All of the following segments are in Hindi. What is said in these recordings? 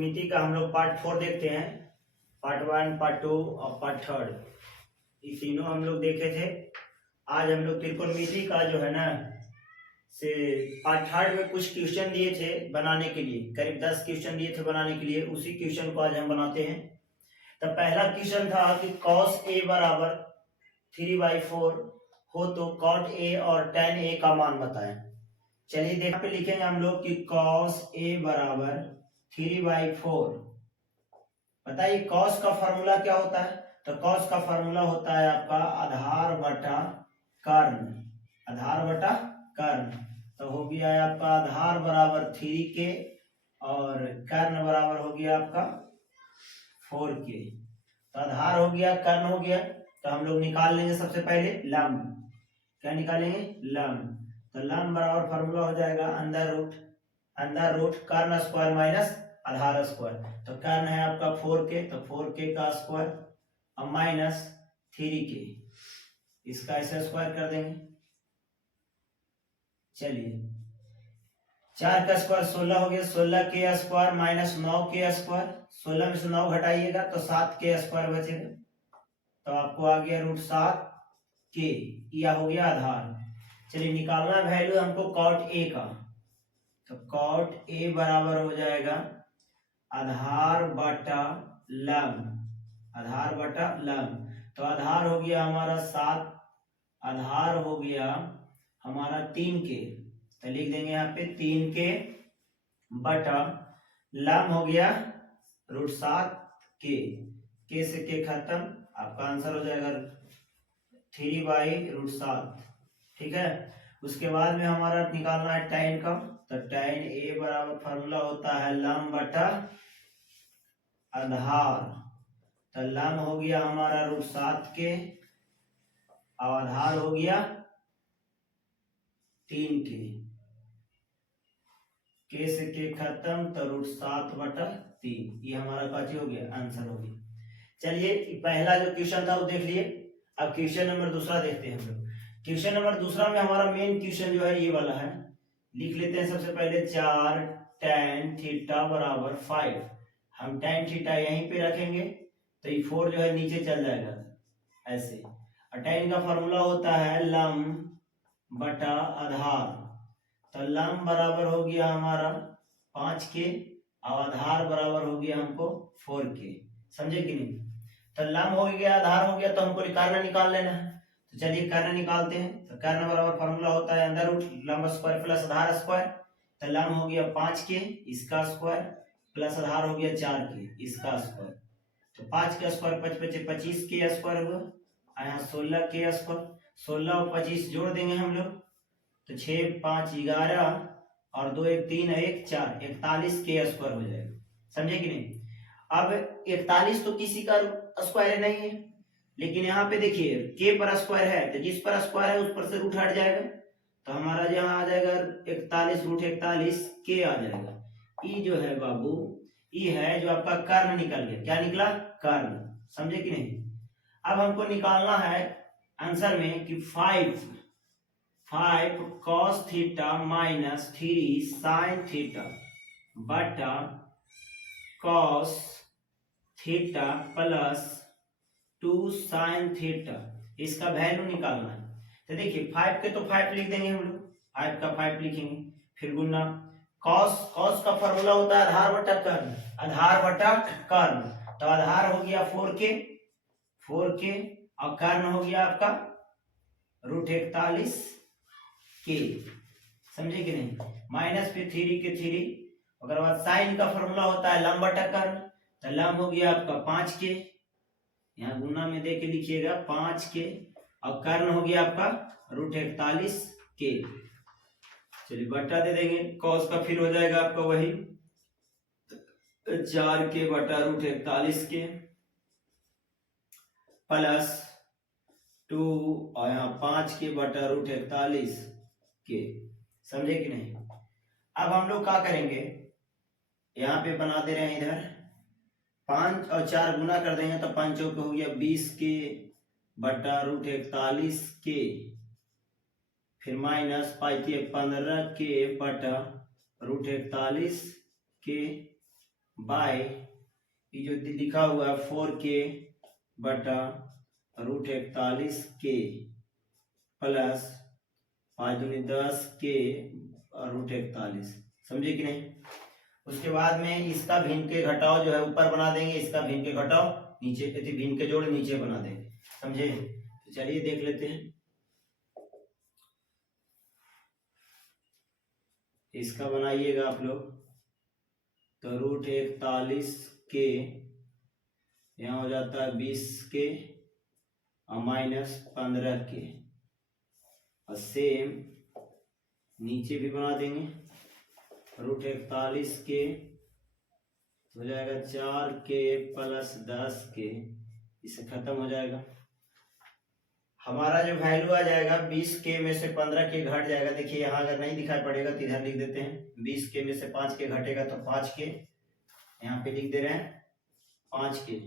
त्रिकोणमिति का हम लोग पार्ट 4 देखते हैं। पार्ट 1, पार्ट 2 और पार्ट 3 ये तीनों हम लोग देखे थे। आज हम लोग त्रिकोणमिति का जो है ना से पार्ट 3 में कुछ क्वेश्चन दिए थे बनाने के लिए, करीब 10 क्वेश्चन दिए थे बनाने के लिए। उसी क्वेश्चन को आज हम बनाते हैं। तो पहला क्वेश्चन था कि cos a बराबर 3/4 हो तो cot a और tan a का मान बताएं। चलिए देख पे लिखेंगे हम लोग कि cos a बराबर 3/4। बताइए cos का फॉर्मूला क्या होता है? तो cos का फॉर्मूला होता है आपका आधार बटा कर्ण, आधार बटा कर्ण। तो हो गया है आपका आधार बराबर 3k और कर्ण बराबर हो गया आपका 4k। तो आधार हो गया, कर्ण हो गया। तो हम लोग निकाल लेंगे सबसे पहले लंब। क्या निकालेंगे? लंब। तो लंब बराबर फॉर्मूला हो जाएगा अंडर रूट कर्ण स्क्वायर माइनस आधार स्क्वायर। तो कर्ण है आपका 4k, तो 4k का स्क्वायर और माइनस 3k, इसका ऐसे स्क्वायर कर देंगे। चलिए 4 का स्क्वायर 16 हो गया, 16k square minus 9k square. 16 में से 9 घटाइएगा तो 7k स्क्वायर बचेगा। तो आपको आ गया √7k, यह हो गया आधार। चलिए निकालना वैल्यू हमको cot a का। तो cot a बराबर हो जाएगा आधार बटा लंब, आधार बटा लंब। तो आधार हो गया हमारा 7, आधार हो गया हमारा 3k। तो लिख देंगे यहाँ पे 3k बटा लंब हो गया √7k। k से k खत्म, आपका आंसर हो जाएगा 3/√7। ठीक है। उसके बाद में हमारा निकालना है tan का। तो tan a बराबर फॉर्मूला होता है लंब बटा आधार। तो लंब हो गया हमारा √7k और आधार हो गया 3k। k से k खत्म तो √7/3, ये हमारा काची हो गया, आंसर हो गया। चलिए पहला जो क्वेश्चन था वो देख लिए। अब क्वेश्चन नंबर दूसरा देखते हैं हम लोग। क्वेश्चन नंबर दूसरा में हमारा मेन क्वेश्चन जो है ये वाला है। लिख लेते हैं सबसे पहले 4 tan थीटा बराबर 5। हम tan थीटा यहीं पे रखेंगे तो ये 4 जो है नीचे चल जाएगा ऐसे। और tan का फॉर्मूला होता है लंब बटा आधार। तो लंब बराबर हो गया हमारा 5k और आधार बराबर हो गया हमको 4k। समझे कि नहीं? तो लंब हो गया, आधार हो गया, तो हमको कर्ण निकाल लेना है। तो चलिए कर्ण निकालते हैं। तो कर्ण बराबर फॉर्मूला होता है अंडर रूट लंब स्क्वायर प्लस आधार स्क्वायर। तो लंब हो गया 5k, इसका स्क्वायर प्लस आधार हो गया 4k, इसका स्क्वायर। तो 5 का स्क्वायर 25k स्क्वायर हुआ, यहाँ 16k स्क्वायर। 16 और 25 जोड़ देंगे हम लोग तो 6 5 11 और 2 1 3 1 4, 41k स्क्वायर हो जाएगा। समझे कि नहीं? अब 41 तो किसी का स्क्वायर नहीं है, लेकिन यहाँ पे देखिए k पर स्क्वायर है, तो जिस पर स्क्वायर है उस पर से रूट हट जाएगा। तो हमारा यहाँ आ जाएगा 41 √41k आ जाएगा। ये जो है बाबू, ये है जो आपका कर्ण निकल गया। क्या निकला? कर्ण। समझे कि नहीं? अब हमको निकालना है आंसर में कि 5 cos theta minus 3 sin theta बटा cos theta plus 2 sin theta, इसका वैल्यू निकालना है। तो देखिए 5 के तो 5 लिख देंगे हम लोग, 5 का 5 लिखेंगे, फिर गुना cos का फॉर्मूला होता है आधार बटा कर्ण, आधार बटा कर्ण। तो आधार हो गया 4k और कर्ण हो गया आपका √41k। समझे कि नहीं? माइनस फिर 3 अगर बाद साइन का फॉर्मूला होता है लंब बटा कर्ण। तो लंब हो गया आपका 5k, यहाँ गुना में दे के लिखिएगा 5k और कर्ण हो गया आपका √41k। चलिए बटा दे देंगे, cos का फिर हो जाएगा आपका वही 4k बटा √41k प्लस 2 और यहाँ 5k बटा √41k। समझे कि नहीं? अब हम लोग क्या करेंगे, यहाँ पे बना दे रहे हैं, इधर 5 और 4 गुना कर देंगे तो 5 चौक हो गया 20k बटा √41k, फिर माइनस 5 15k बटा √41k बाय ये जो लिखा हुआ है 4k बटा √41k प्लस 5×10k √41, समझे कि नहीं। उसके बाद में इसका भिन्न के घटाव जो है ऊपर बना देंगे, इसका भिन्न के घटाव नीचे, भिन्न के जोड़ नीचे बना देंगे, समझे। तो चलिए देख लेते हैं, इसका बनाइएगा आप लोग तो √41k यहाँ हो जाता है 20k और -15k, और सेम नीचे भी बना देंगे √41k हो जाएगा 4k प्लस 10k, इससे खत्म हो जाएगा। हमारा जो वैल्यू आ जाएगा 20k में से 15k घट जाएगा। देखिए यहाँ अगर नहीं दिखाई पड़ेगा तो इधर लिख देते हैं, 20k में से 5k घटेगा तो 5k, यहाँ पे लिख दे रहे हैं 5k,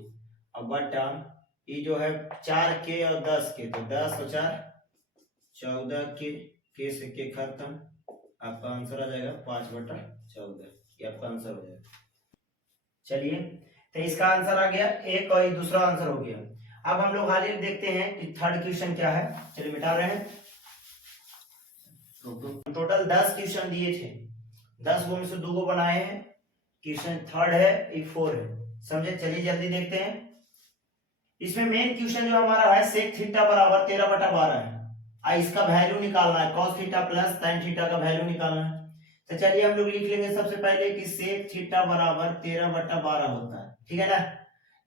और बटा ये जो है 4k और 10k, तो 10 और 4 14k, k से k खत्म, आपका आंसर आ जाएगा 5/14, ये आपका आंसर हो जाएगा। चलिए तो इसका आंसर आ गया एक, और ये दूसरा आंसर हो गया। अब हम लोग हाल ही देखते हैं कि थर्ड क्वेश्चन क्या है। चलिए मिटा रहे हैं, टोटल 10 क्वेश्चन दिए थे, 10 में से 2 बनाए हैं, क्वेश्चन थर्ड है, ये 4 है, समझे। चलिए जल्दी देखते हैं। इसमें मेन क्वेश्चन जो हमारा है सेक थीटा बराबर 13/12 है, इसका वैल्यू निकालना है, cos theta plus tan theta का वैल्यू निकालना है। तो चलिए हम लोग लिख लेंगे सबसे पहले कि सेक थीटा बराबर 13/12 होता है, ठीक है ना।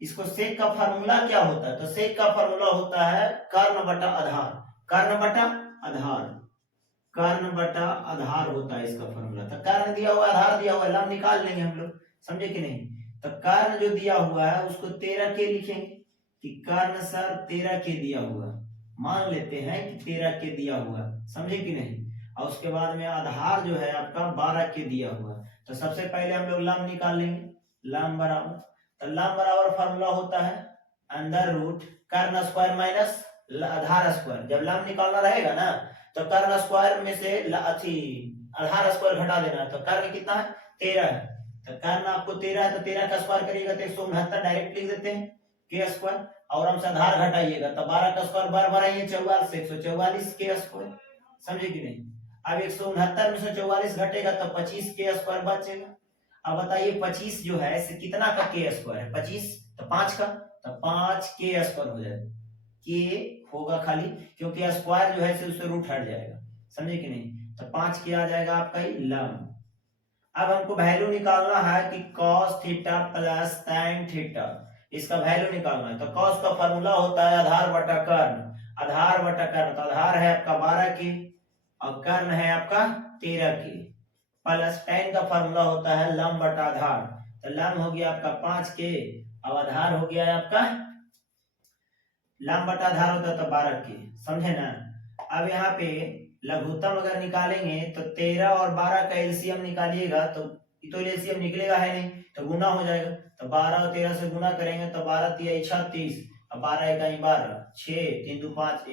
इसको सेक का फार्मूला क्या होता है, तो सेक का फार्मूला होता है कर्ण बटा आधार, कर्ण बटा आधार, कर्ण बटा आधार होता है इसका फार्मूला। तो कर्ण दिया हुआ आधार दिया हुआ, लम निकाल लेंगे हम लोग, समझे कि नहीं। तो कर्ण जो दिया हुआ है उसको 13k लिखेंगे कि कर्ण सर 13k दिया हुआ, मान लेते हैं कि 13k दिया हुआ, समझे कि नहीं। और उसके बाद में आधार जो है आपका 12k दिया हुआ। तो सबसे पहले हम लोग लम निकाल लेंगे, लम बराबर, तो लम बराबर फार्मूला होता है अंडर रूट कर्ण स्क्वायर माइनस आधार स्क्वायर। जब लम निकालना रहेगा ना तो कर्ण स्क्वायर में से आधार स्क्वायर घटा देना है। तो कर्ण कितना है 13 है, तो कर्ण आपको 13 है, तो 13 का स्क्वायर करिएगा तो 169 डायरेक्ट लिख देते हैं के स्क्वायर, और हमसे आधार घटाइएगा तो 12 का स्क्वायर बार बार आइए 44 से 144 के स्क्वायर, समझे कि नहीं। अब 169 में से 44 घटेगा तो 25 के स्क्वायर बचेगा। अब बताइए 25 जो है इसे कितना का के स्क्वायर है, 25 तो 5 का, तो 5 के स्क्वायर हो जाएगा, के होगा खाली क्योंकि स्क्वायर जो है उससे रूट हट जाएगा, समझे कि नहीं। तो 5 के आ जाएगा आपका ही लम। अब हमको वैल्यू निकालना है कि cos theta plus tan theta, इसका वैल्यू निकालना है। तो cos का फार्मूला होता है आधार बटा कर्ण, आधार बटा कर्ण, तो आधार है आपका 12k और कर्ण है आपका 13k, प्लस tan का फार्मूला होता है लम बटा आधार, तो लम हो गया आपका 5k और आधार हो गया आपका, लम बटा आधार होता है तो 12k, समझे ना। अब यहाँ पे लघुत्तम अगर निकालेंगे तो 13 और 12 का एलसीएम निकालिएगा तो एलसीएम निकलेगा है नहीं, तो गुना हो जाएगा। तो 12 और 13 से गुना करेंगे तो 12 तिया 36 और 12 इकाई 12, 6 3 2 5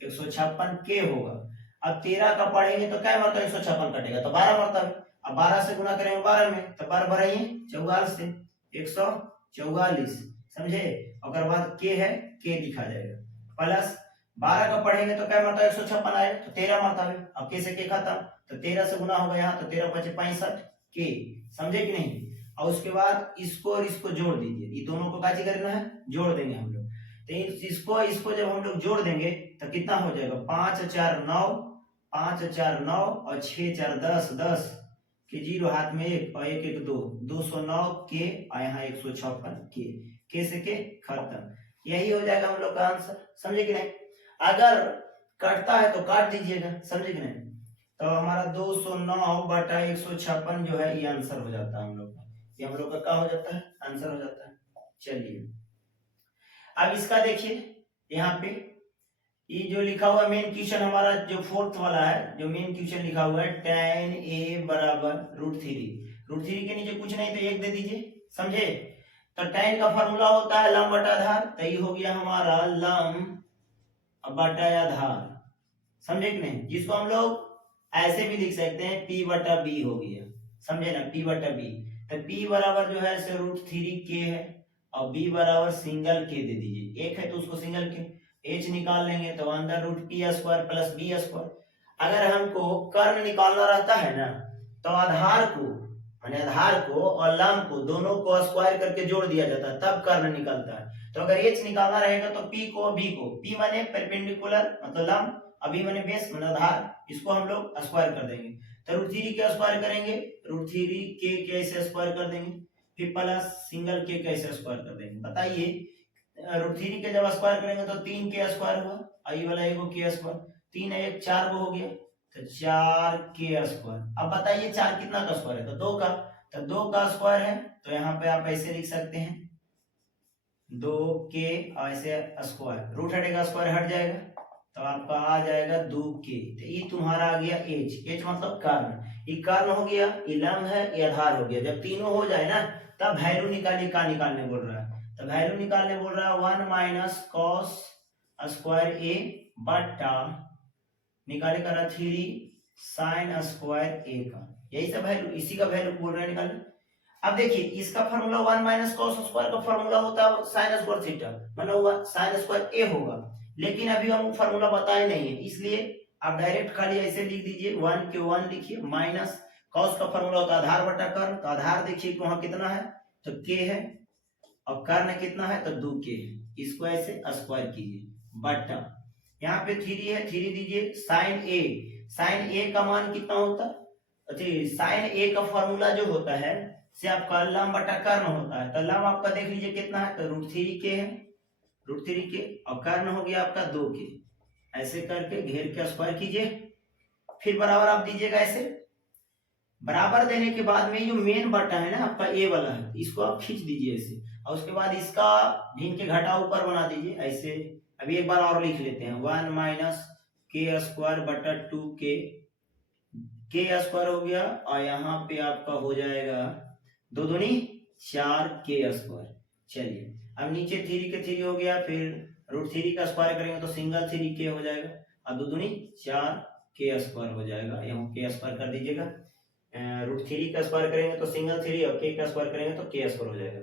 156 के होगा। अब 13 का पढ़ेंगे तो क्या मरतबा 156 कटेगा तो 12 मरतबा, अब 12 से गुना करेंगे 12 में तो 12 बढ़ाइए 44 से 144, समझे। और बाद के है के लिखा जाएगा, प्लस 12 का पढ़ेंगे तो क्या मरतबा 156 आएगा तो 13 मरतबा, अब के से के खत्म, तो 13 से गुना होगा यहाँ तो 13 × 5 = 65 के, समझे कि नहीं। और उसके बाद इसको और इसको जोड़ दीजिए, ये दोनों को काची करना है, जोड़ देंगे हम लोग। तो इसको जब हम लोग जोड़ देंगे तो कितना हो जाएगा 5 × 4 = 9, 5 × 4 = 9 और 6 × 4 = 10, 10 के जीरो हाथ में 1 और 1 1 2, 209 के और यहाँ 156 के से के खत्म। यही हो जाएगा हम लोग का आंसर, समझे कि नहीं। अगर कटता है तो काट दीजिएगा, समझे कि नहीं। तो हमारा 209/156 जो है ये आंसर हो जाता है हम लोग का, ये हम लोग का क्या हो जाता है, आंसर हो जाता है। चलिए अब इसका देखिए, यहाँ पे ये जो लिखा हुआ मेन क्वेश्चन हमारा जो फोर्थ वाला है, जो मेन क्वेश्चन लिखा हुआ है tan a = √3 के नीचे कुछ नहीं तो 1 दे दीजिए, समझे। तो tan का फार्मूला होता है लंब बटा आधार, तो ये हो गया हमारा लंब बटा आधार, समझे कि नहीं, जिसको हम लोग ऐसे भी लिख सकते हैं P/B हो गया, समझे ना, P/B। तो तो p बराबर जो है से √3k है और b बराबर सिंगल k दे दीजिए, एक है तो उसको सिंगल k, h निकाल लेंगे तो √p² प्लस b²। अगर हमको कर्ण निकालना रहता है ना तो आधार को माने आधार को और लंब को दोनों को स्क्वायर करके जोड़ दिया जाता है, तब कर्ण निकलता है। तो अगर h निकालना रहेगा तो p को b को, p माने परपेंडिकुलर मतलब लंब, अभी माने बेस मतलब आधार, इसको हम लोग स्क्वायर कर देंगे। तो √3 स्क्वायर करेंगे, √3k कैसे स्क्वायर कर देंगे, फिर प्लस सिंगल k कैसे स्क्वायर कर देंगे बताइए। √3 के जब स्क्वायर करेंगे तो 3k स्क्वायर हुआ, आई वाला एगो k स्क्वायर, 3 1 4 को हो गया तो 4k स्क्वायर। अब बताइए 4 कितना का स्क्वायर है, तो 2 का, तो 2 का स्क्वायर है तो यहाँ पे आप ऐसे लिख सकते हैं 2k ऐसे स्क्वायर, रूट हटेगा स्क्वायर हट जाएगा तो आपका आ जाएगा 2k। तो ये तुम्हारा आ गया h मतलब कर्ण, ये कर्ण हो गया, ये लंब है, ये आधार हो गया। जब तीनों हो जाए ना तब वैल्यू निकालिए, का निकालने बोल रहा है, तो वैल्यू निकालने बोल रहा है 1 माइनस कॉस स्क्वायर a बटा निकाले करा 3 साइन स्क्वायर a का, यही सब वैल्यू, इसी का वैल्यू बोल रहे हैं निकाले। अब देखिए इसका फार्मूला 1 माइनस कॉस स्क्वायर का फार्मूला होता है साइन स्क्वायर थीटा, मतलब साइन स्क्वायर a होगा, लेकिन अभी हम फार्मूला बताए नहीं है, इसलिए आप डायरेक्ट खाली ऐसे लिख दीजिए 1 के 1 लिखिए, माइनस कॉस का फार्मूला होता है आधार बटा कर्ण, तो आधार देखिए कि वहां कितना है तो k है और कर्ण कितना है तो 2k है, इसको ऐसे स्क्वायर कीजिए बटा यहाँ पे 3 है, 3 दीजिए साइन a का मान कितना होता है, अच्छा साइन a का फार्मूला जो होता है से आपका लंब बटा कर्ण होता है, तो लंब आपका देख लीजिए कितना है तो √3k है, √3k और कर्ण हो गया आपका 2k, ऐसे करके घेर के स्क्वायर कीजिए, फिर बराबर आप दीजिएगा ऐसे। बराबर देने के बाद में जो मेन बटा है ना आपका a वाला है, इसको आप खींच दीजिए ऐसे, और उसके बाद इसका भिन्न के घटा ऊपर बना दीजिए ऐसे। अभी एक बार और लिख लेते हैं 1 माइनस k² बटा 2k, k स्क्वायर हो गया और यहाँ पे आपका हो जाएगा 2 दूनी 4k²। चलिए अब नीचे 3 के 3 हो गया, फिर √3 का स्क्वायर करेंगे तो सिंगल 3k हो जाएगा और 2 दूनी 4k² हो जाएगा, यहाँ k² कर दीजिएगा। √3 का स्क्वायर करेंगे तो सिंगल 3 और k का स्क्वायर करेंगे तो k² हो जाएगा।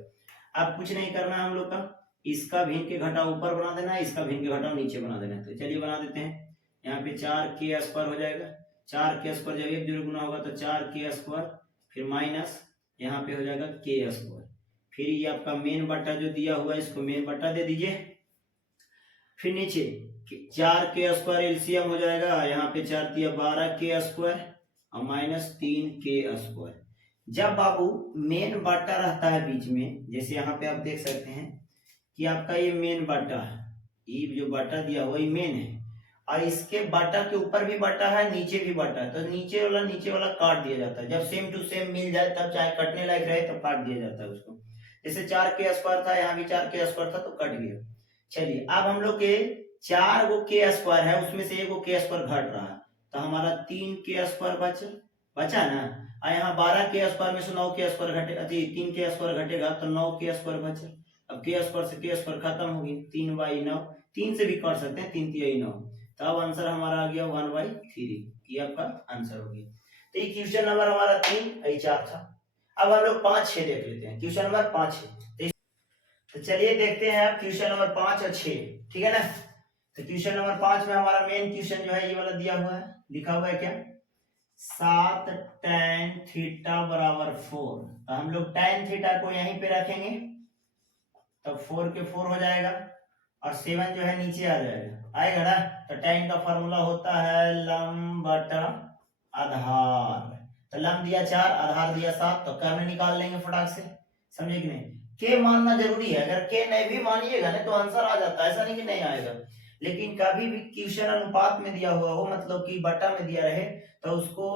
अब कुछ नहीं करना है हम लोग का, इसका भिन्न के घटा ऊपर बना देना है, इसका भिन्न के घटा नीचे बना देना है, तो चलिए बना देते हैं। यहाँ पे 4k² हो जाएगा, 4k² जब एक जोड़े गुना होगा तो 4k², फिर माइनस यहाँ पे हो जाएगा k², फिर ये आपका मेन बट्टा जो दिया हुआ है इसको मेन बट्टा दे दीजिए, फिर नीचे 4k² एलसीएम हो जाएगा, यहाँ पे 4 तिया 12k² और माइनस 3k²। जब बाबू मेन बट्टा रहता है बीच में, जैसे यहाँ पे आप देख सकते हैं कि आपका ये मेन बट्टा है, ये जो बट्टा दिया हुआ ये मेन है और इसके बट्टा के ऊपर भी बट्टा है नीचे भी बट्टा है, तो नीचे वाला काट दिया जाता है, जब सेम टू सेम मिल जाए तब चाहे कटने लायक रहे तब काट दिया जाता है उसको। जैसे 4k² था, यहाँ भी 4k² था तो कट गया। चलिए अब हम लोग के 4 गो k² है, उसमें से 1 गो k² घट रहा है, तो हमारा 3k² बचा ना, और यहाँ 12k² में से 9k² घटेगा, 3k² घटेगा तो 9k² बचा। अब k² से k² खत्म हो गई, 3/9, 3 से भी कर सकते हैं, 3 तिया 9, तो अब आंसर हमारा आ गया 1/3, ये आपका आंसर हो गया। तो ये क्वेश्चन नंबर हमारा 3 4 था। अब हम लोग 5 6 देख लेते हैं, क्वेश्चन नंबर 5 6। तो चलिए देखते हैं आप क्वेश्चन नंबर 5 और 6, ठीक है ना। तो क्वेश्चन नंबर 5 में हमारा मेन क्वेश्चन जो है ये वाला दिया हुआ है, लिखा हुआ है क्या 7 tan थीटा बराबर 4, तो हम लोग tan थीटा को यहीं पे रखेंगे तो 4 के 4 हो जाएगा और 7 जो है नीचे आ जाएगा, आएगा ना। तो tan का फॉर्मूला होता है लंब बटा आधार, तो लंब दिया 4 आधार दिया 7, तो कर्ण निकाल लेंगे फटाक से, समझे कि नहीं। के मानना जरूरी है, अगर के नहीं भी मानिएगा ना तो आंसर आ जाता है, ऐसा नहीं कि नहीं आएगा, लेकिन कभी भी क्वेश्चन अनुपात में दिया हुआ हो, मतलब कि बटा में दिया रहे, तो उसको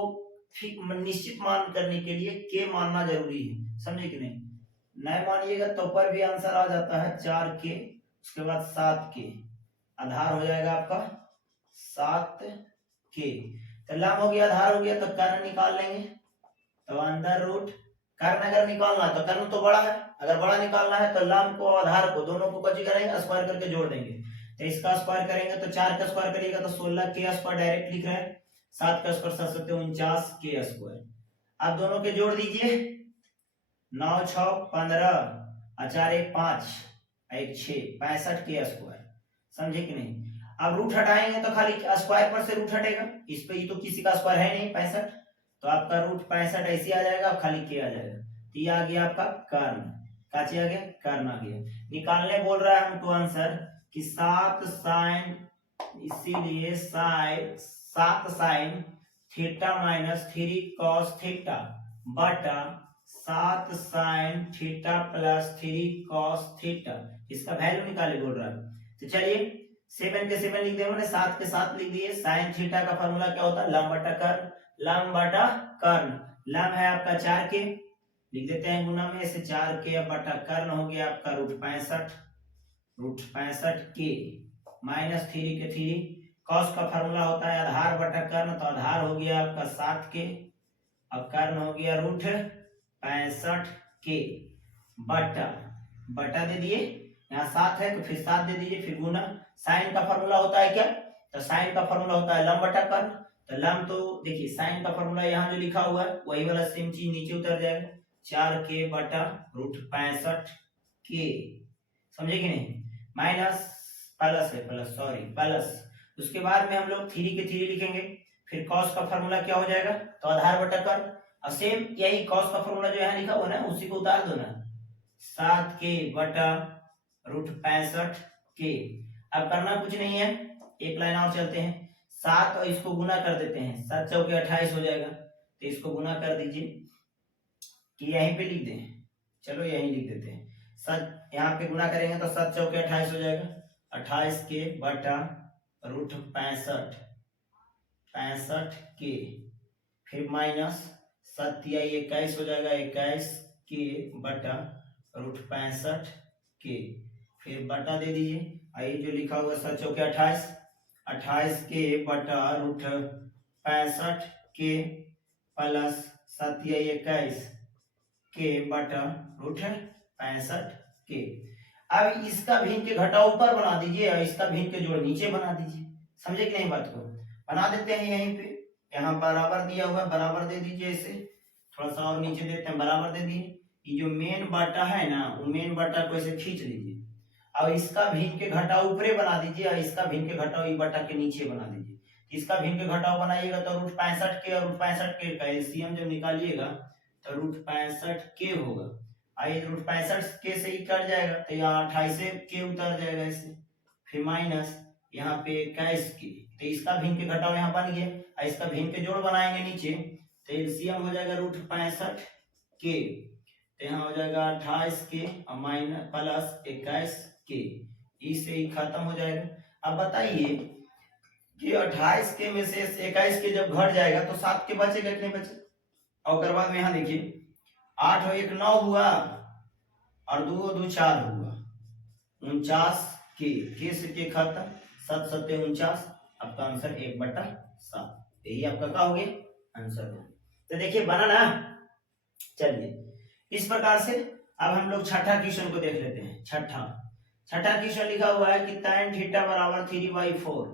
ठीक निश्चित मान करने के लिए के मानना जरूरी है, समझे कि नहीं मानिएगा तो पर भी आंसर आ जाता है 4k, उसके बाद 7k, आधार हो जाएगा आपका 7k, तो लंब हो गया आधार हो गया, तो कर्ण निकाल लेंगे, तो अंडर रूट कर्ण अगर निकालना है तो कर्ण तो बड़ा है, अगर बड़ा निकालना है तो लंब को आधार को दोनों को कची करेंगे स्क्वायर करके जोड़ देंगे, तो इसका स्क्वायर करेंगे तो 4 का स्क्वायर करिएगा तो 16k² डायरेक्ट लिख रहे हैं, 7 का स्क्वायर 7 49k²। आप दोनों के जोड़ दीजिए, 9 6 15 और 4 1 5 1 6 65 के स्क्वायर। समझे कि नहीं? अब रूट हटाएंगे तो खाली स्क्वायर पर से रूट हटेगा, इस पे ही तो किसी का स्क्वायर है नहीं 65, तो आपका रूट 65 ऐसे आ जाएगा, खाली के आ जाएगा। तो ये आ गया आपका कर्ण, काचे आ गया कर्ण आ गया। निकालने बोल रहा है हमको आंसर कि 7 साइन, इसीलिए sine 7 sine theta minus 3 cos theta बटा 7 sine theta plus 3 cos theta, इसका वैल्यू निकाले बोल रहा है। तो चलिए 7 के 7 लिख दिए, 7 के 7 लिख दिए। साइन थीटा का फॉर्मूला क्या होता है? लंब बटा कर्ण, लंब बटा कर्ण। लंब है आपका 4 के, लिख देते हैं गुना में से 4 के बटा कर्ण हो गया आपका रूट 65 के माइनस 3 के 3। कॉस का फॉर्मूला होता है आधार बटा कर्ण, तो आधार हो गया आपका 7 के और कर्ण हो गया रूट 65 के बटा बटा दे दिए, यहाँ 7 है तो फिर 7 दे दीजिए, फिर गुना। साइन का फॉर्मूला होता है क्या? तो साइन का फॉर्मूला होता है लंब बटा कर्ण। तो लंब तो देखिए साइन का फॉर्मूला यहाँ जो लिखा हुआ है वही वाला सेम चीज नीचे उतर जाएगा, 4 के बटा रूट 65 के। समझे कि नहीं? माइनस प्लस है, प्लस सॉरी प्लस, उसके बाद में हम लोग 3 के 3 लिखेंगे, फिर कॉस का फॉर्मूला क्या हो जाएगा? तो आधार बटा कर्ण, और सेम यही कॉस का फॉर्मूला जो यहाँ लिखा हुआ ना उसी को उतार दो ना, 7 के बटा रूट 65 के। अब करना कुछ नहीं है, एक लाइन और चलते हैं, 7 और इसको गुना कर देते हैं, 7 चौके 28 हो जाएगा, तो इसको गुना कर दीजिए कि यहीं पे लिख दें, चलो यहीं लिख देते हैं, 7 यहाँ पे गुना करेंगे तो 7 चौके 28 हो जाएगा, 28 के बटा रूट 65 के, फिर माइनस 7 21 हो जाएगा, 21 के बटा रूट 65 के, फिर बटा दे दीजिए, ये जो लिखा हुआ 7 चौके 28 के बटा रूट 65 के प्लस 7 21 के बटा रूट 65 के। अब इसका भिन्न के घटाव ऊपर बना दीजिए और इसका भिन्न के जोड़ नीचे बना दीजिए। समझे कि नहीं बात को? बना देते हैं यहीं पे, यहाँ बराबर दिया हुआ है, बराबर दे दीजिए, इसे थोड़ा सा और नीचे देते हैं, बराबर दे दिए। ये जो मेन बाटा है ना, वो मेन बाटा को ऐसे खींच लीजिए, अब इसका भिन्न के घटाव ऊपरे बना दीजिए और इसका भिन्न के घटाव ई बटा के नीचे बना दीजिए। इसका भिन्न के घटाव बनाइएगा तो रूट 65 के और रूट 65 के का एलसीएम जब निकालिएगा तो रूट 65 के होगा, आई रूट 65 के से ही कट जाएगा, तो यहाँ 28 के उतर जाएगा ऐसे, फिर माइनस यहाँ पे 21 के, तो इसका भिन्न के घटाव यहाँ बन गया और इसका भिन्न के जोड़ बनाएंगे नीचे, तो एलसीएम हो जाएगा रूट 65 के, तो यहाँ हो जाएगा 28 के और माइनस प्लस 21 के, इससे ही खत्म हो जाएगा। अब बताइए कि 28 के में से 21 के जब घट जाएगा तो 7 के बचेगा कि नहीं बचे? और बाद में यहाँ देखिए 8 और 1 9 हुआ और 2 और 2 4 हुआ, 49 के से के खत्म, 7 7 49, आपका आंसर 1/7, यही आपका क्या हो गया आंसर हो। तो देखिए बना ना। चलिए इस प्रकार से अब हम लोग छठा क्वेश्चन को देख लेते हैं। छठा क्वेश्चन लिखा हुआ है कि tan थीटा बराबर 3/4,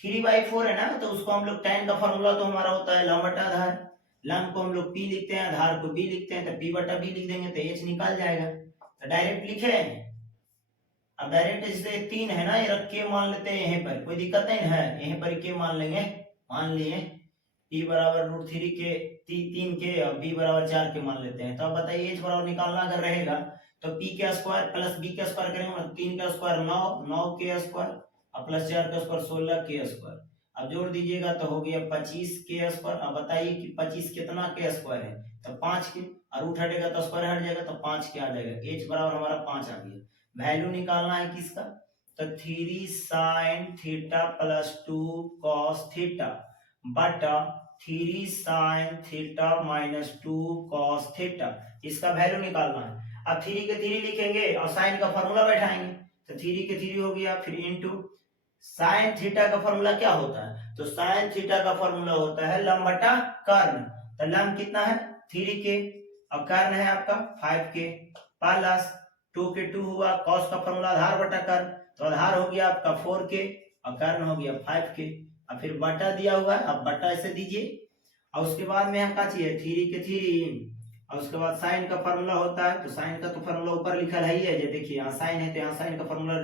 3/4 है ना, तो उसको हम लोग tan का फॉर्मूला तो हमारा होता है लंब बटा आधार, लंब को हम लोग p लिखते हैं, आधार को b लिखते हैं, तो p बटा b लिख देंगे तो h निकाल जाएगा। तो डायरेक्ट लिखे, अब डायरेक्ट जैसे 3 है ना, ये रख के मान लेते हैं यहीं पर, कोई दिक्कत नहीं है, यहीं पर के मान लेंगे, मान लिए p बराबर √3 के 3 के और b बराबर 4 के मान लेते हैं। तो अब बताइए h बराबर निकालना अगर रहेगा तो p के स्क्वायर प्लस b के स्क्वायर करेंगे, 3 का स्क्वायर 9 के स्क्वायर और प्लस 4 का स्क्वायर 16 के स्क्वायर, अब जोड़ दीजिएगा तो हो गया 25 के स्क्वायर। अब बताइए कि 25 कितना के स्क्वायर है? तो 5 के, और रूट हटेगा तो स्क्वायर हट जाएगा तो 5 के आ जाएगा, h बराबर हमारा 5 आ गया। वैल्यू निकालना है किसका? तो 3 sign theta plus 2 cos theta बटा 3 sign theta minus 2 cos theta, इसका वैल्यू निकालना है। अब 3 के 3 लिखेंगे और साइन का फॉर्मूला बैठाएंगे, तो 3 के 3 हो गया, फिर इनटू साइन थीटा का फॉर्मूला क्या होता है? तो साइन थीटा का फॉर्मूला होता है लंब बटा कर्ण, तो लंब कितना है 3 के और कर्ण है आपका 5 के, प्लस 2 के 2 हुआ, कॉस का फॉर्मूला आधार बटा कर्ण, तो आधार हो गया आपका 4 के और कर्ण हो गया 5 के, और फिर बटा दिया हुआ है, अब बटा ऐसे दीजिए, और उसके बाद में यहाँ क्या चाहिए 3 के 3 और उसके बाद साइन का फार्मूला होता है, तो साइन का तो फार्मूला ऊपर लिखा है ही है, ये देखिए यहाँ साइन है तो यहाँ साइन का फार्मूला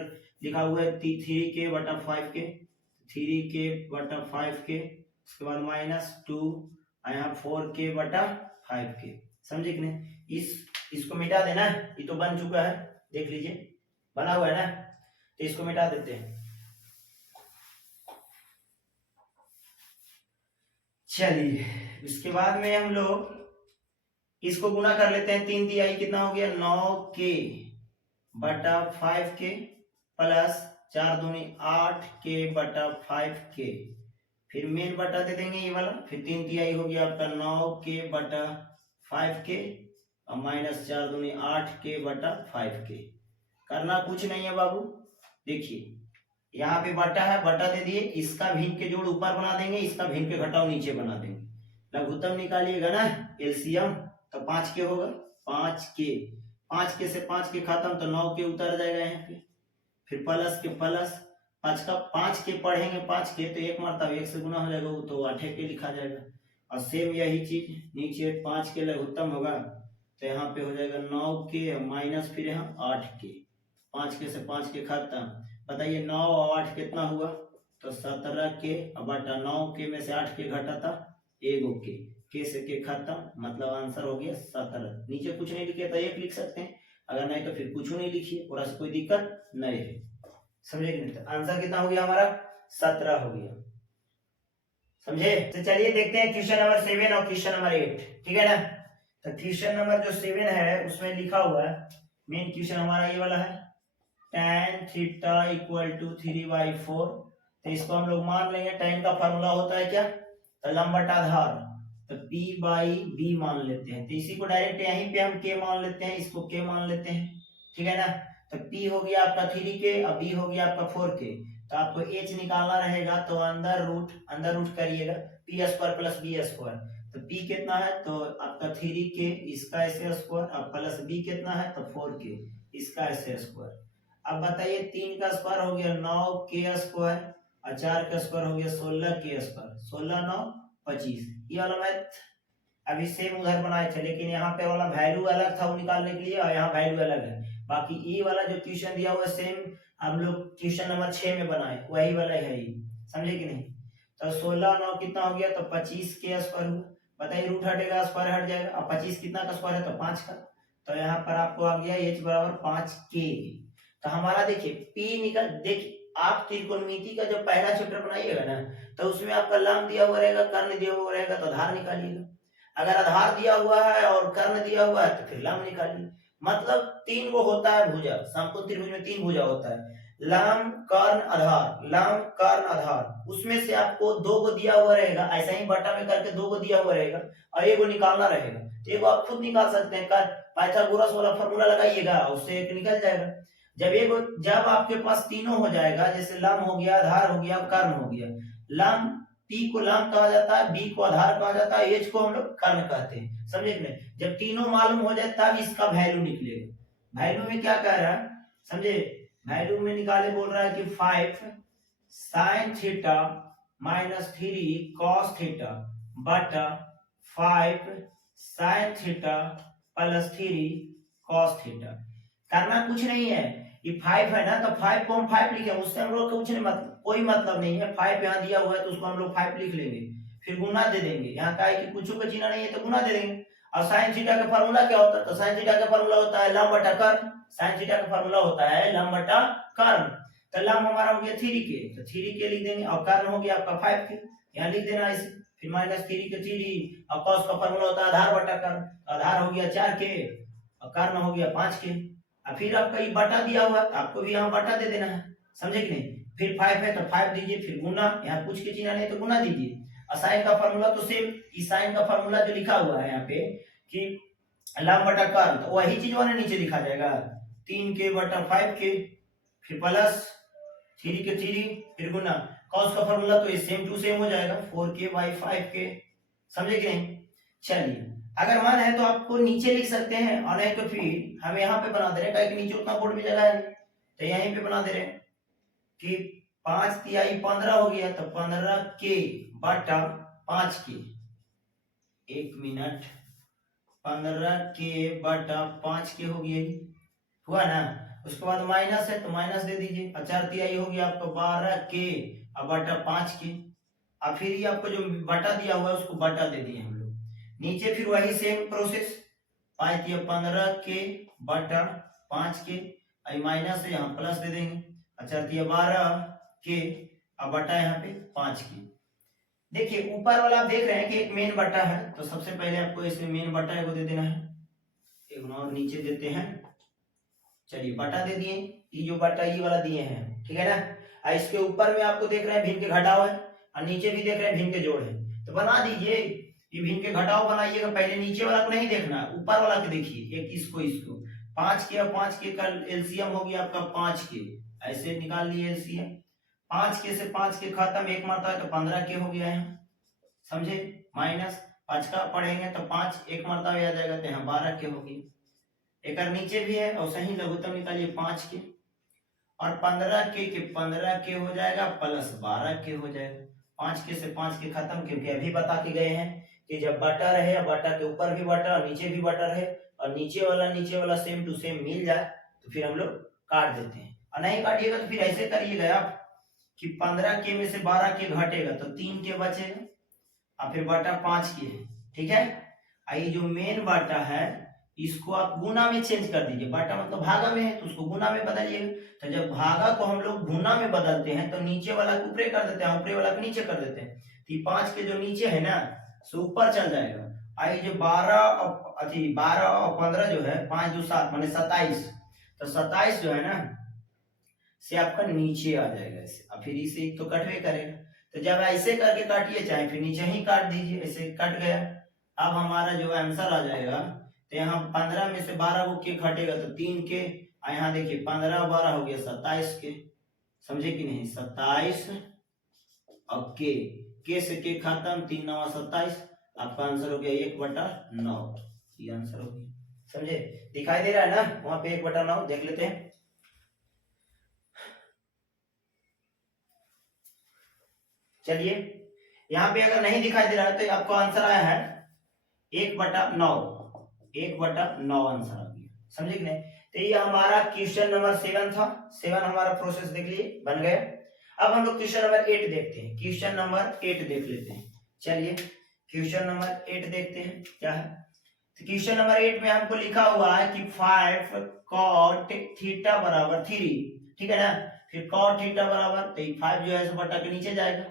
लिखा हुआ है 3k/5k, 3k/5k, उसके बाद -2 यहाँ 4k/5k। समझे कि नहीं? इसको मिटा देना, ये तो बन चुका है, देख लीजिए बना हुआ है ना, तो इसको मिटा देते हैं। चलिए उसके बाद में हम लोग इसको गुना कर लेते हैं, 3 तिहाई कितना हो गया 9k/5k प्लस 4 दूनी 8k/5k, फिर मेन बटा दे देंगे ये वाला, फिर 3 तिहाई हो गया आपका 9k/5k और -4 दूनी 8k/5k। करना कुछ नहीं है बाबू, देखिए यहाँ पे बटा है, बटा दे दिए, इसका भिन्न के जोड़ ऊपर बना देंगे, इसका भिन्न के घटाव नीचे बना देंगे। लघुत्तम निकालिएगा ना एलसीएम, तो 5k होगा, 5k से 5k खत्म, तो 9k उतर जाएगा यहाँ पे, फिर प्लस के प्लस 5k पढ़ेंगे 5k तो एक मरतब 1 से गुना हो जाएगा, वो तो 8k लिखा जाएगा। और सेम यही चीज नीचे 5k लघुत्तम होगा, तो यहाँ पे हो जाएगा 9k माइनस फिर यहाँ 8k, 5k से 5k खत्म। बताइए 9 और 8 कितना हुआ, तो 17k बटा 9k में से 8k घटा था 1k से के खत्म, मतलब आंसर हो गया 17। नीचे कुछ नहीं लिखे तो 1 लिख सकते हैं, अगर नहीं तो फिर कुछ नहीं लिखिए, और ऐसे कोई दिक्कत नहीं है। समझे कि नहीं? तो आंसर कितना हो गया हमारा 17 हो गया। समझे? तो चलिए देखते हैं क्वेश्चन नंबर 7 और क्वेश्चन नंबर 8, ठीक है ना। तो क्वेश्चन नंबर जो 7 है उसमें लिखा हुआ है, मेन क्वेश्चन हमारा ये वाला है, tan थीटा इक्वल टू 3/4। तो इसको हम लोग मान लेंगे, tan का फार्मूला होता है क्या, तो लंब बटा आधार, तो p/b मान लेते हैं, तो इसी को डायरेक्ट यहीं पे हम k मान लेते हैं, इसको k मान लेते हैं, ठीक है ना। तो p हो गया आपका 3k और b हो गया आपका 4k, तो आपको h निकालना रहेगा, तो अंदर रूट करिएगा, p² प्लस b², तो p कितना है, तो आपका 3k इसका स्क्वायर, अब प्लस b कितना है, तो 4k इसका स्क्वायर। अब बताइए 3 का स्क्वायर हो गया 9k² और 4 का स्क्वायर हो गया 16k², 16 9 25। ये वाला मैथ अभी सेम उधर बनाए थे, लेकिन यहाँ पे वाला वैल्यू अलग था वो निकालने के लिए, और यहाँ वैल्यू अलग है। बाकी ये वाला जो क्वेश्चन दिया हुआ सेम हम लोग क्वेश्चन नंबर 6 में बनाए, वही वाला है ये, समझे कि नहीं। तो 16 9 कितना हो गया, तो 25k² हुआ। बताइए रूट हटेगा स्क्वायर हट जाएगा, और 25 कितना का स्क्वायर है, तो 5 का, तो यहाँ पर आपको आ गया h बराबर 5k। तो हमारा देखिए p निकल, देखिए आप त्रिकोणमिति का जब पहला चैप्टर बनाइएगा ना, तो उसमें आपका लंब दिया हुआ रहेगा, कर्ण दिया हुआ रहेगा, तो आधार निकालिएगा। अगर आधार दिया हुआ है और कर्ण दिया हुआ है तो फिर लंब निकालिए। मतलब 3 वो होता है भुजा, समकोण त्रिभुज में 3 भुजा होता है, लंब कर्ण आधार, लंब कर्ण आधार, उसमें से आपको 2 को दिया हुआ रहेगा, ऐसा ही बटा में करके 2 को दिया हुआ रहेगा और 1 को निकालना रहेगा। तो 1 आप खुद निकाल सकते हैं, पाइथागोरस वाला फार्मूला लगाइएगा, उससे 1 निकल जाएगा। जब आपके पास तीनों हो जाएगा, जैसे लंब हो गया, आधार हो गया, कर्ण हो गया, लंब p को लंब कहा जाता है, b को आधार कहा जाता है, h को हम लोग कर्ण कहते हैं, समझे कि नहीं। जब तीनों मालूम हो जाए तब इसका वैल्यू निकलेगा। वैल्यू में क्या कह रहा है, समझे, वैल्यू में निकाले बोल रहा है कि 5 sin theta minus 3 cos theta बटा 5 sin theta plus 3 cos theta. करना कुछ नहीं है, ये 5 है ना, तो 5 को हम 5 लिखे, उससे हम लोग कुछ नहीं, मतलब कोई मतलब नहीं है। 5 यहाँ दिया हुआ है तो उसको हम लोग 5 लिख लेंगे, फिर गुना दे देंगे, यहाँ का है कि कुछ का चिन्ह नहीं है तो गुना दे देंगे। और साइन थीटा का फार्मूला क्या होता है, तो साइन थीटा का फार्मूला होता है लंब बटा कर्ण, साइन थीटा का फार्मूला होता है लंब बटा कर्ण। तो लंब हमारा हो गया 3k, तो 3k लिख देंगे, और कर्ण हो गया आपका 5k, यहाँ लिख देना ऐसे, फिर -3 के 3, और cos का फार्मूला होता है आधार बटा कर्ण, आधार हो गया 4k और कर्ण हो गया 5k। और फिर आपका ये बटा दिया हुआ है, आपको भी यहाँ बटा दे देना है, समझे कि नहीं। फिर 5 है तो 5 दीजिए, फिर गुना, यहाँ कुछ के चिन्ह नहीं तो गुना दीजिए। और साइन का फार्मूला तो सेम, इस साइन का फार्मूला जो लिखा हुआ है यहाँ पे कि लंब बटा कर्ण, तो वही चीज वाला नीचे लिखा जाएगा, 3k बटा 5k, फिर प्लस 3 के 3, फिर गुना, cos का फार्मूला तो ये सेम टू सेम हो जाएगा 4k/5k, समझे कि नहीं। चलिए अगर मन है तो आपको नीचे लिख सकते हैं, और नहीं तो फिर हम यहाँ पे बना दे रहे हैं, नीचे उतना बोर्ड भी जगह है, तो यहीं पे बना दे रहे हैं कि 5 तिहाई 15 हो गया, तो 15k बटा 5k, 1 मिनट, 15 के बटा 5 के हो गया, हुआ ना। उसके बाद माइनस है तो माइनस दे दीजिए, अचार तिहाई हो गया आपका 12 के अब बटा 5 के। अब फिर ये आपको जो बटा दिया हुआ है उसको बटा दे दिए हम लोग। नीचे फिर वही सेम प्रोसेस, 5 या 15 के बटा 5 के, माइनस है यहाँ प्लस दे देंगे, अचार दिया 12 के अब बटा यहाँ पे 5 के। देखिए ऊपर वाला आप देख रहे हैं कि एक मेन बटा है, तो सबसे पहले आपको इसमें मेन बटा को दे देना है, एक और नीचे देते हैं। चलिए बटा दे दिए, ये जो बटा ये वाला दिए हैं, ठीक है ना। इसके ऊपर में आपको देख रहे हैं भिन्न के घटाव है, और नीचे भी देख रहे हैं भिन्न के जोड़ है, तो बना दीजिए। ये भिन्न के घटाव बनाइएगा, पहले नीचे वाला को नहीं देखना, ऊपर वाला को देखिए, एक इसको 5 के और 5 के का एलसीएम हो गया आपका 5 के, ऐसे निकाल लिए एलसीएम। 5 के से 5 के खत्म, एक मरता है तो 15 के हो गया है, समझे। माइनस 5 का पढ़ेंगे तो 5 एक मरता आ जाएगा, तो यहाँ 12 के हो गई। एक नीचे भी है और सही लघुत्तम निकालिए 5 के, और 15 के 15 के हो जाएगा प्लस 12 के हो जाएगा। 5 के से 5 के खत्म, क्योंकि अभी बता के गए हैं कि जब बटा रहे, बटा के ऊपर भी बटा और नीचे भी बटा रहे, और नीचे वाला सेम टू सेम मिल जाए तो फिर हम लोग काट देते हैं। और नहीं काटिएगा तो फिर ऐसे करिएगा आप कि 15 के में से 12 के घटेगा तो 3 के बचेगा, और फिर बटा 5 के है, ठीक है। ये जो मेन बटा है इसको आप गुना में चेंज कर दीजिए, बटा मतलब भागा में है तो उसको गुना में बदलिएगा। तो जब भागा को हम लोग गुना में बदलते हैं तो नीचे वाला को ऊपर कर देते हैं, ऊपर वाला को नीचे कर देते हैं, तो 5 के जो नीचे है ना सो ऊपर चल जाएगा। आई जो 12 और 15 जो है 5 2 7 माने 27, तो 27 जो है ना से आपका नीचे आ जाएगा ऐसे, और फिर इसे एक तो कटवे करेगा। तो जब ऐसे करके काटिए, चाहे फिर नीचे ही काट दीजिए, ऐसे कट गया। अब हमारा जो आंसर आ जाएगा, तो यहाँ 15 में से 12 को के घटेगा तो 3 के, यहाँ देखिए 15 12 हो गया 27 के, समझे कि नहीं। 27 और के से के खत्म, 3 9 27, आपका आंसर हो गया 1/9, ये आंसर हो गया, समझे। दिखाई दे रहा है ना वहां पे 1/9, देख लेते हैं। चलिए यहाँ पे अगर नहीं दिखाई दे रहा है तो आपको आंसर आया है 1/9, 1/9 आंसर आ गया, समझे कि नहीं। तो ये हमारा क्वेश्चन नंबर 7 था, 7 हमारा प्रोसेस देख लिए बन गया। अब हम लोग क्वेश्चन नंबर 8 देखते हैं, क्वेश्चन नंबर 8 देख लेते हैं। चलिए क्वेश्चन नंबर 8 देखते हैं क्या है। तो क्वेश्चन नंबर 8 में हमको लिखा हुआ है कि 5 cot थीटा बराबर 3, ठीक है ना। फिर cot थीटा बराबर, तो 5 जो है बटा के नीचे जाएगा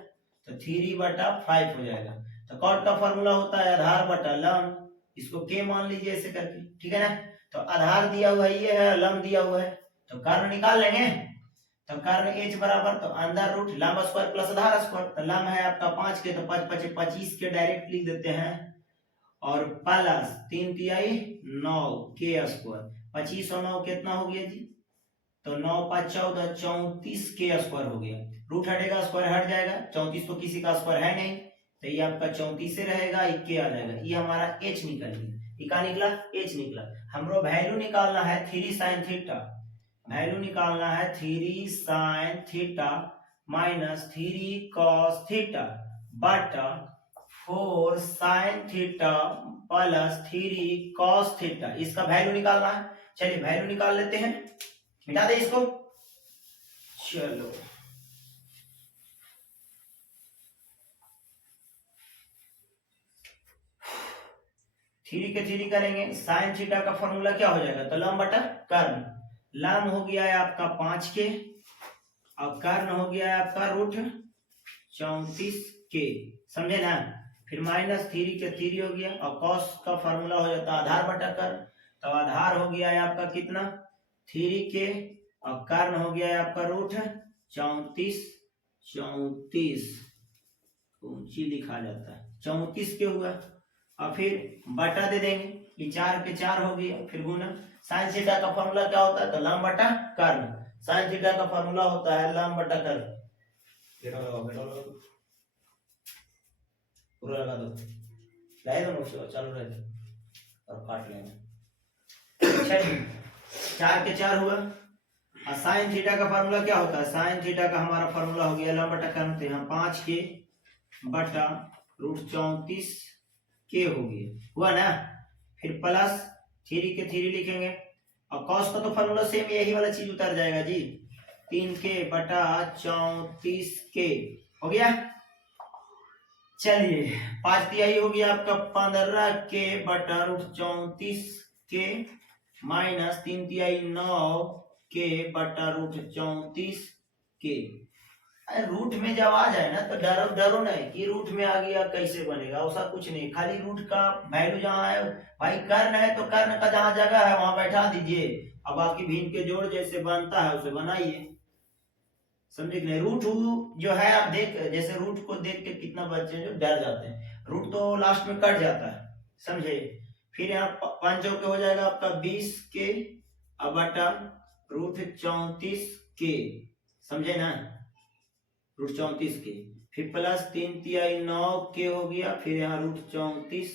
तो 3/5 हो जाएगा। तो कॉट का फॉर्मूला होता है आधार बटा लंब, इसको के मान लीजिए ऐसे करके, ठीक है ना। तो आधार दिया हुआ है ये है, लंब दिया हुआ है, तो कर्ण निकाल लेंगे। तो कर्ण h बराबर तो अंदर रूट लंब स्क्वायर प्लस आधार स्क्वायर, तो लंब है आपका 5 के, तो 5 5 25 के डायरेक्ट लिख देते हैं, और प्लस 3 तिहाई 9 के स्क्वायर, 25 और 9 कितना हो गया जी, तो 9 5 14 34 के स्क्वायर हो गया। रूट हटेगा स्क्वायर हट जाएगा, 34 तो किसी का स्क्वायर है नहीं, तो ये आपका 34 से रहेगा, के आ जाएगा। ये हमारा h निकल गया, ये क्या निकला, h निकला। हमरो वैल्यू निकालना है 3 sin थीटा, वैल्यू निकालना है 3 sin theta minus 3 cos theta बटा 4 sin theta plus 3 cos theta, इसका वैल्यू निकालना है। चलिए वैल्यू निकाल लेते हैं, मिटा दे इसको। चलो थ्री के थ्री करेंगे, साइन थीटा का फॉर्मूला क्या हो जाएगा, तो लंब बटा कर्ण। लंब हो गया है आपका 5 के, और कर्ण हो गया है आपका रूट 34 के, समझे ना। फिर माइनस 3 के 3 हो गया, और cos का फॉर्मूला हो जाता है आधार बटा कर्ण, तो आधार हो गया है आपका कितना 3 के, और कर्ण हो गया है आपका रूट 34 ऊंची लिखा जाता है 34 के हुआ, और फिर बटा दे देंगे, ये 4 के 4 हो गया, फिर गुना। साइन थीटा का फॉर्मूला क्या होता है, तो लंब बटा कर्ण, साइन थीटा का फॉर्मूला होता है लंब बटा कर्ण। पूरा लगा दो, लाए दो, चालू रहे और काट लेंगे। 4 के 4 हुआ, और साइन थीटा का फॉर्मूला क्या होता है, साइन थीटा का हमारा फॉर्मूला हो गया लंब बटा कर्ण, तो यहाँ 5 के बटा रूट 34 के हो गया, हुआ ना। फिर प्लस 3 के 3 लिखेंगे, और कॉस का तो फॉर्मूला सेम, यही वाला चीज उतर जाएगा जी, 3 के/34 के हो गया। चलिए 5 तिहाई हो गया आपका 15 के/√34 के माइनस 3 तिहाई 9 के/√34 के। रूट में जब आ जाए ना तो डरो डरो नहीं कि रूट में आ गया कैसे बनेगा, ऐसा कुछ नहीं, खाली रूट का वैल्यू जहाँ है, भाई कर्ण है तो कर्ण का जहाँ जगह है वहां बैठा दीजिए, अब बाकी भिन्न के जोड़ जैसे बनता है उसे बनाइए, समझे कि नहीं। रूट जो है आप देख, जैसे रूट को देख के कितना बच्चे जो डर जाते हैं, रूट तो लास्ट में कट जाता है, समझे। फिर यहाँ 5 के हो जाएगा आपका 20 के/√34 के, समझे ना, √34 के। फिर प्लस 3 तिहाई 9 के हो गया, फिर यहाँ √34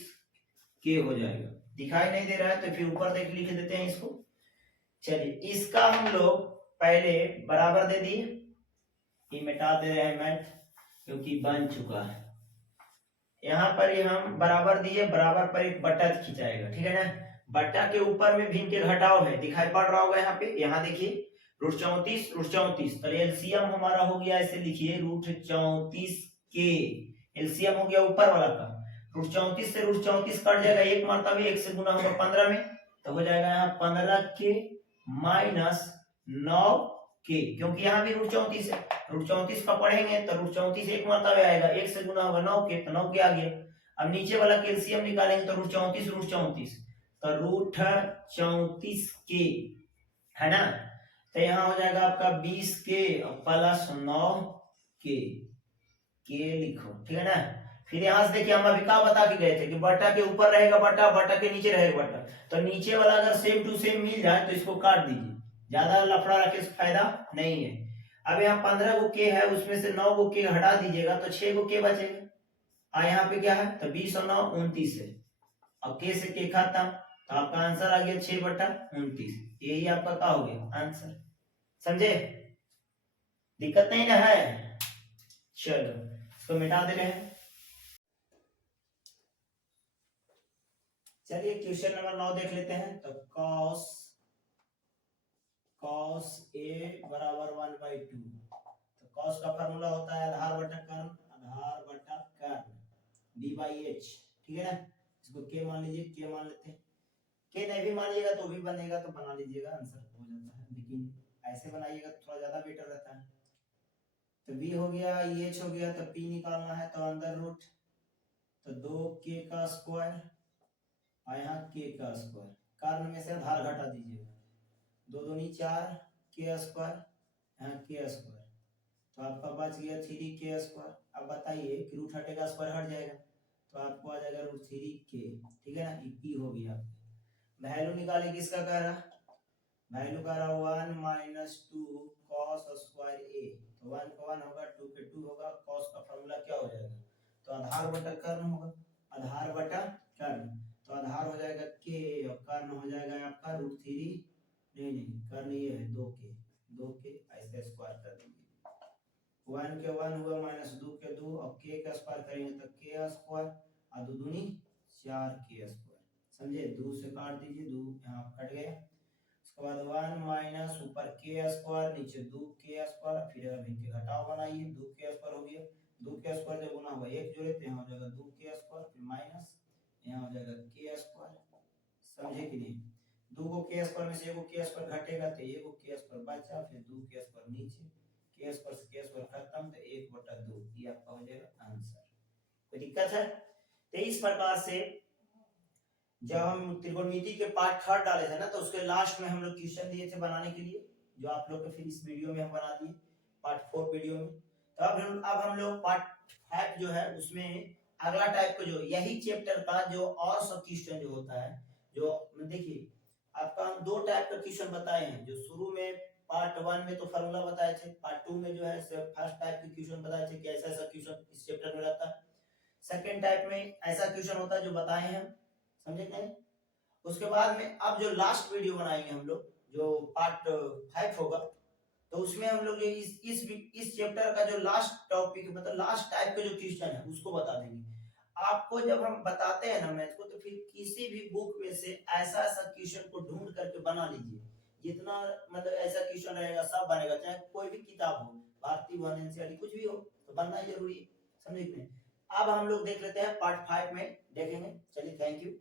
के हो जाएगा। दिखाई नहीं दे रहा है तो फिर ऊपर देख लिख देते हैं इसको। चलिए इसका हम लोग पहले बराबर दे दिए, ये मिटा दे रहे हैं मैथ क्योंकि बन चुका है। यहाँ पर ही हम बराबर दिए, बराबर पर एक बटा खिंचाएगा, ठीक है ना। बटा के ऊपर में भिन्न के घटाव है, दिखाई पड़ रहा होगा यहाँ पे, यहाँ देखिए √34 तो एलसीएम हमारा हो गया, ऐसे लिखिए √34 के एलसीएम हो गया ऊपर वाला का, √34 से √34 कट जाएगा, एक मरतबा 1 से गुना होगा 15 में, तो हो जाएगा यहाँ 15 के माइनस 9 के, क्योंकि यहाँ भी √34 है, √34 का पढ़ेंगे तो √34 एक मरतबा आएगा, 1 से गुना होगा 9 के, तो 9 के आ गया। अब नीचे वाला के एलसीएम निकालेंगे तो √34 तो √34 के है ना, तो यहाँ हो जाएगा आपका 20 के प्लस 9 के लिखो, ठीक है ना। फिर यहाँ से देखिए हम अभी क्या बता के गए थे कि बटा के ऊपर रहेगा बटा, बटा के नीचे रहेगा बटा, तो नीचे वाला अगर सेम टू सेम मिल जाए तो इसको काट दीजिए, ज्यादा लफड़ा रखे से फायदा नहीं है। अब यहाँ 15 गो के है, उसमें से 9 गो के हटा दीजिएगा तो 6 गो के बचेगा, और यहाँ पे क्या है तो 20 और 9 29 है, और के से के खत्म, तो आपका आंसर आ गया 6/29, यही आपका क्या हो गया आंसर, समझे, दिक्कत नहीं ना है। चलो इसको मिटा दे रहे हैं। चलिए क्वेश्चन नंबर 9 देख लेते हैं। तो cos a बराबर 1/2, तो cos का फॉर्मूला होता है आधार बटा कर्ण b/h, ठीक है ना। इसको k मान लीजिए, k मान लेते हैं, k नहीं भी मानिएगा तो भी बनेगा, तो बना लीजिएगा, आंसर हो जाता है, लेकिन ऐसे बनाइएगा तो थोड़ा ज्यादा बेटर रहता है। तो b हो गया, h हो गया, तो p निकालना है तो अंदर रूट, तो 2k का स्क्वायर और यहाँ k का स्क्वायर, कर्ण में से आधार घटा दीजिएगा, 2 दूनी 4 k स्क्वायर, यहाँ k स्क्वायर, तो आपका बच गया 3k स्क्वायर। अब बताइए कि रूट हटेगा स्क्वायर हट जाएगा, तो आपको आ जाएगा √3k, ठीक है ना, p हो गया। वैल्यू निकाले किसका कह रहा, वैल्यू कह रहा 1 - 2 cos स्क्वायर a, तो 1 का 1 होगा, 2 के 2 होगा, cos का फॉर्मूला क्या हो जाएगा, तो आधार बटा कर्ण होगा, आधार बटा कर्ण, तो आधार हो जाएगा k और कर्ण हो जाएगा आपका √3, नहीं कर्ण ये है 2k ऐसे स्क्वायर कर देंगे, 1 के 1 हुआ माइनस 2 के 2, और k का स्क्वायर करेंगे तो k स्क्वायर और 2 दूनी 4k स्क्वायर, समझे, 2 से काट दीजिए, 2 यहाँ कट गया, उसके बाद 1 माइनस ऊपर k स्क्वायर नीचे 2k स्क्वायर, फिर अभी के घटाव बनाइए, 2k स्क्वायर हो गया, 2k स्क्वायर जब गुना हुआ 1 जोड़े तो यहाँ हो जाएगा 2k स्क्वायर, फिर माइनस यहाँ हो जाएगा k स्क्वायर, समझे कि नहीं। 2 को k स्क्वायर में से 1 को k स्क्वायर घटेगा तो 1 को k स्क्वायर बचा, फिर 2k स्क्वायर नीचे, k स्क्वायर से k स्क्वायर खत्म, तो 1/2, ये आपका हो जाएगा आंसर। कोई दिक्कत है। तो इस प्रकार से जब हम त्रिकोणमिति के पार्ट 3 डाले थे ना, तो उसके लास्ट में हम लोग क्वेश्चन दिए थे बनाने के लिए, जो आप लोग को फिर इस वीडियो में हम बना दिए पार्ट 4 वीडियो में। तो अब हम लोग पार्ट 5 जो है उसमें अगला टाइप को, जो यही चैप्टर का जो और सब क्वेश्चन जो होता है, जो देखिए आपका हम 2 टाइप का क्वेश्चन बताए हैं, जो शुरू में पार्ट 1 में तो फार्मूला बताए थे, पार्ट 2 में जो है फर्स्ट टाइप के क्वेश्चन बताए थे कि ऐसा ऐसा क्वेश्चन इस चैप्टर में रहता है, सेकंड टाइप में ऐसा क्वेश्चन होता है जो बताए हैं, समझे नहीं। उसके बाद में अब जो लास्ट वीडियो बनाएंगे हम लोग, जो पार्ट 5 होगा, तो उसमें हम लोग इस चैप्टर का जो लास्ट टॉपिक मतलब लास्ट टाइप का जो क्वेश्चन है उसको बता देंगे। आपको जब हम बताते हैं ना मैथ को, तो फिर किसी भी बुक में से ऐसा ऐसा क्वेश्चन को ढूंढ करके बना लीजिए, जितना मतलब ऐसा क्वेश्चन रहेगा सब बनेगा, चाहे कोई भी किताब हो, भारतीय वन एनसीईआरटी कुछ भी हो, तो बनना जरूरी है, समझे कि नहीं। अब हम लोग देख लेते हैं पार्ट 5 में देखेंगे। चलिए, थैंक यू।